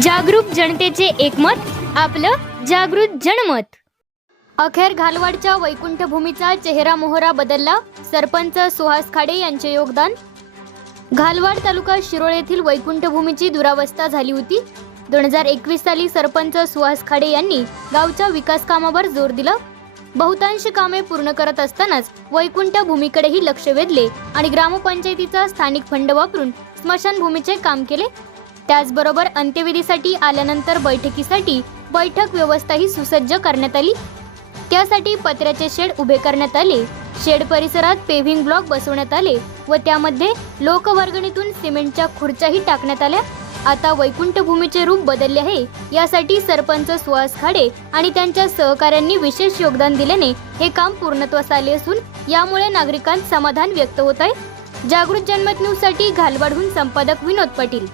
जागरूक जनतेचे एकमत आपलं जागृत जनमत. अखेर घालवाडच्या वैकुंठभूमीचा चेहरा मोहरा बदलला सरपंच सुहास खाडे यांचे योगदान. घालवाड तालुका शिरोळ येथील वैकुंठभूमीची दुरावस्था झाली होती. दोन हजार एकवीस साली सरपंच सुहास खाडे यांनी गावच्या विकास कामावर जोर दिला. बहुतांश कामे पूर्ण करत असतानाच वैकुंठ भूमीकडेही लक्ष वेधले आणि ग्रामपंचायतीचा स्थानिक फंड वापरून स्मशानभूमीचे काम केले. त्याचबरोबर अंत्यविधीसाठी आल्यानंतर बैठकीसाठी बैठक व्यवस्थाही सुसज्ज करण्यात आली. त्यासाठी पत्र्याचे शेड उभे करण्यात आले. शेड परिसरात पेव्हिंग ब्लॉक बसवण्यात आले व त्यामध्ये लोकवर्गणीतून सिमेंटच्या खुर्च्याही टाकण्यात आल्या. आता वैकुंठभूमीचे रूप बदलले आहे. यासाठी सरपंच सुहास खाडे आणि त्यांच्या सहकाऱ्यांनी विशेष योगदान दिल्याने हे काम पूर्णत्वास आले असून यामुळे नागरिकांत समाधान व्यक्त होत आहे. जागृत जनमत न्यूजसाठी घालवाडहून संपादक विनोद पाटील.